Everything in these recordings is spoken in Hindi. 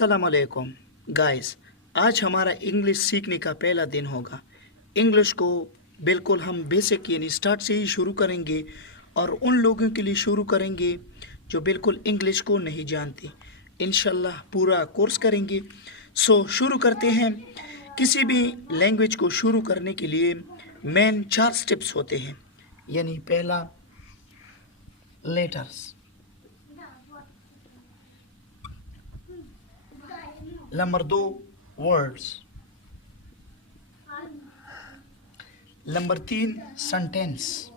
अस्सलाम वालेकुम गाइस। आज हमारा इंग्लिश सीखने का पहला दिन होगा। इंग्लिश को बिल्कुल हम बेसिक यानी स्टार्ट से ही शुरू करेंगे और उन लोगों के लिए शुरू करेंगे जो बिल्कुल इंग्लिश को नहीं जानते। इंशाल्लाह पूरा कोर्स करेंगे। शुरू करते हैं। किसी भी लैंग्वेज को शुरू करने के लिए मेन 4 स्टेप्स होते हैं। यानी पहला letters, number 2 words, number 3 sentence,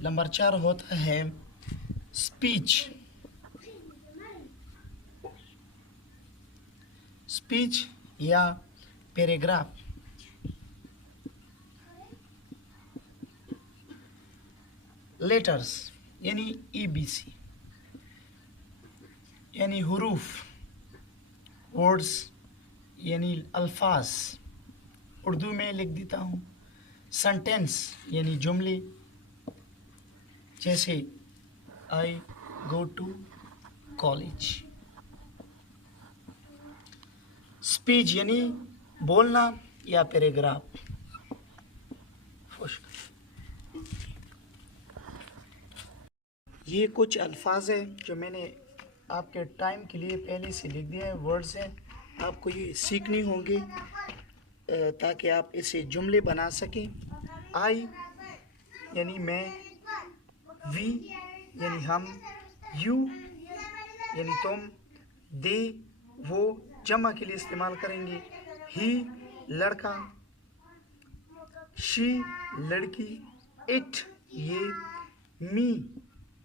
number 4 होता है स्पीच। स्पीच या पैराग्राफ। लेटर्स यानी EBC यानी हुरूफ। वर्ड्स यानी अल्फाज, उर्दू में लिख देता हूँ। सेंटेंस यानी जुमले, जैसे आई गो टू कॉलेज। स्पीच यानी बोलना या पैराग्राफ। ये कुछ अल्फाज है जो मैंने आपके टाइम के लिए पहले से लिख दिया है। वर्ड्स हैं, आपको ये सीखने होंगे ताकि आप इसे जुमले बना सकें। आई यानी मैं, वी यानी हम, यू यानी तुम, दे वो जमा के लिए इस्तेमाल करेंगे, ही लड़का, शी लड़की, इट ये, मी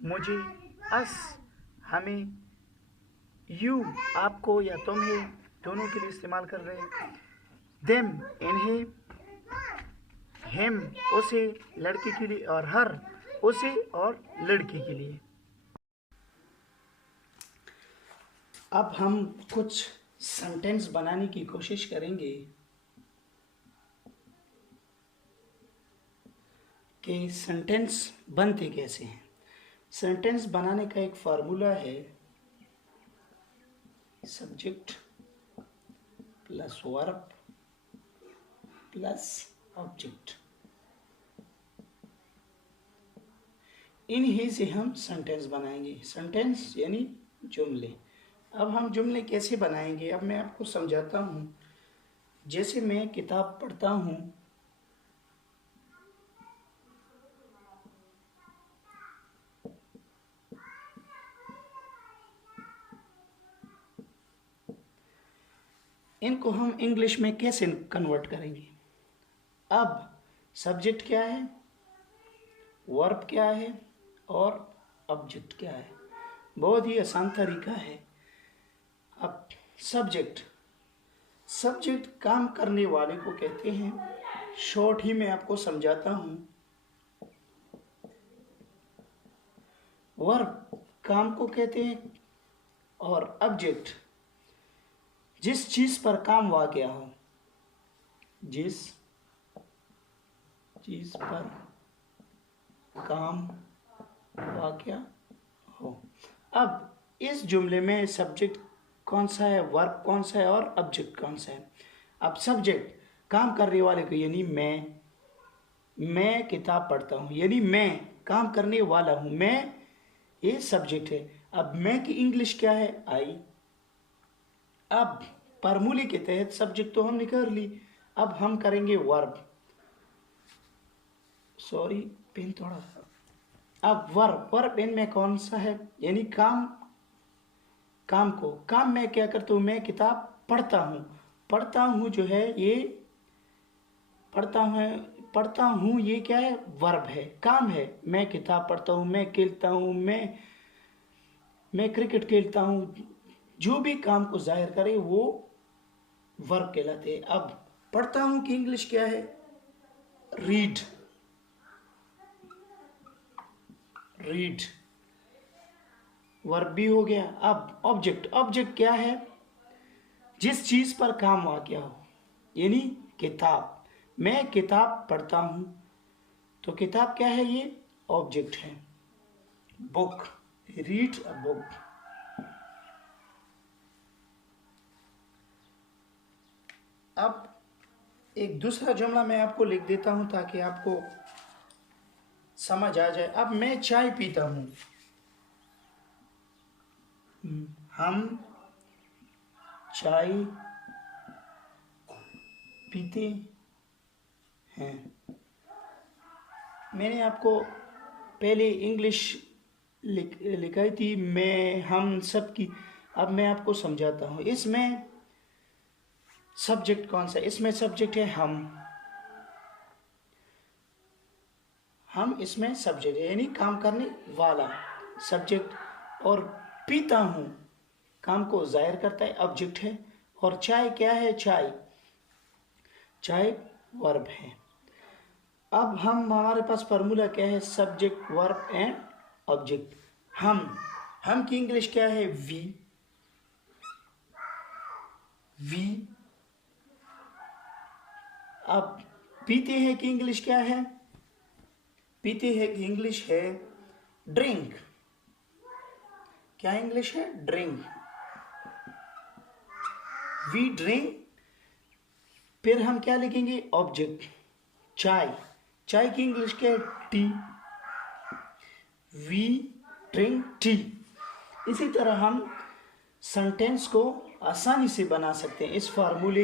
मुझे, अस हमें, यू आपको या तुम्हें दोनों के लिए इस्तेमाल कर रहे हैं, देम इन्हें, हिम उसे लड़के के लिए और हर उसे और लड़के के लिए। अब हम कुछ सेंटेंस बनाने की कोशिश करेंगे कि सेंटेंस बनते कैसे हैं। सेंटेंस बनाने का एक फार्मूला है, subject plus verb plus object. इन्हीं से हम सेंटेंस बनाएंगे। सेंटेंस यानी जुमले। अब हम जुमले कैसे बनाएंगे, अब मैं आपको समझाता हूँ। जैसे मैं किताब पढ़ता हूँ, इनको हम इंग्लिश में कैसे कन्वर्ट करेंगे। अब सब्जेक्ट क्या है, वर्ब क्या है और ऑब्जेक्ट क्या है, बहुत ही आसान तरीका है। अब सब्जेक्ट, सब्जेक्ट काम करने वाले को कहते हैं। शॉर्ट ही मैं आपको समझाता हूँ। वर्ब काम को कहते हैं और ऑब्जेक्ट जिस चीज पर काम वाक़या हो, जिस चीज पर काम वाक़या हो। अब इस जुमले में सब्जेक्ट कौन सा है, वर्ब कौन सा है और ऑब्जेक्ट कौन सा है। अब सब्जेक्ट काम करने वाले को यानी मैं किताब पढ़ता हूँ, यानी मैं काम करने वाला हूँ, मैं ये सब्जेक्ट है। अब मैं की इंग्लिश क्या है, आई। अब फार्मूले के तहत सब्जेक्ट तो हमने कर ली, अब हम करेंगे वर्ब। सॉरी पेन थोड़ा सा। अब वर्ब पेन में कौन सा है, यानी काम को, काम मैं क्या करता हूँ, मैं किताब पढ़ता हूँ। पढ़ता हूँ जो है ये पढ़ता हूँ ये क्या है, वर्ब है, काम है। मैं किताब पढ़ता हूँ, मैं खेलता हूँ, मैं क्रिकेट खेलता हूँ, जो भी काम को जाहिर करे वो वर्ब कहलाते हैं। अब पढ़ता हूँ कि इंग्लिश क्या है, रीड। वर्ब भी हो गया। अब ऑब्जेक्ट क्या है, जिस चीज पर काम वाक़या हो, यानी किताब। मैं किताब पढ़ता हूँ तो किताब क्या है, ये ऑब्जेक्ट है। Book read a book. अब एक दूसरा जुमला मैं आपको लिख देता हूं ताकि आपको समझ आ जाए। अब मैं चाय पीता हूं। हम चाय पीते हैं। मैंने आपको पहले इंग्लिश लिखाई थी, मैं हम सब की। अब मैं आपको समझाता हूँ। इसमें सब्जेक्ट कौन सा? इसमें सब्जेक्ट है हम इसमें सब्जेक्ट है यानी काम करने वाला सब्जेक्ट। और पीता हूँ काम को जाहिर करता है, ऑब्जेक्ट है। और चाय क्या है? चाय वर्ब है। अब हमारे पास फार्मूला क्या है? Subject verb and object. हम की इंग्लिश क्या है? वी। अब पीते हैं की इंग्लिश क्या है? पीते हैं की इंग्लिश है ड्रिंक। क्या इंग्लिश है? ड्रिंक। We drink. फिर हम क्या लिखेंगे? ऑब्जेक्ट चाय की इंग्लिश क्या है? टी। We drink tea. इसी तरह हम सेंटेंस को आसानी से बना सकते हैं इस फार्मूले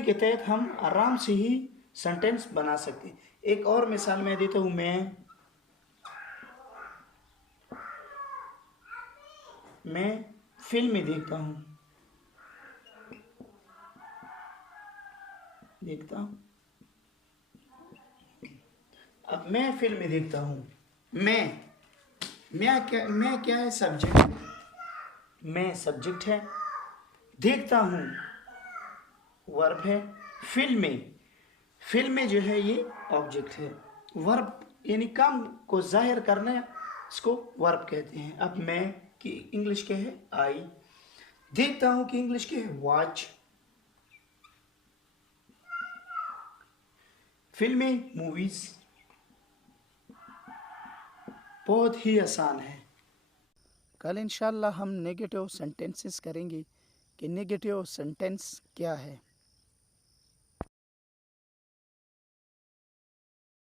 के तहत हम आराम से ही सेंटेंस बना सकते हैं। एक और मिसाल मैं देता हूं। मैं फिल्म देखता हूं। अब मैं फिल्म देखता हूं। मैं क्या है? सब्जेक्ट। मैं सब्जेक्ट है। देखता हूं वर्ब है। फिल्में जो है ये ऑब्जेक्ट है। वर्ब यानी काम को जाहिर करना, इसको वर्ब कहते हैं। अब मैं की इंग्लिश क्या है? आई। देखता हूं कि इंग्लिश क्या है? वॉच। फिल्में मूवीज। बहुत ही आसान है। कल इंशाल्लाह हम नेगेटिव सेंटेंसेस करेंगे कि नेगेटिव सेंटेंस क्या है।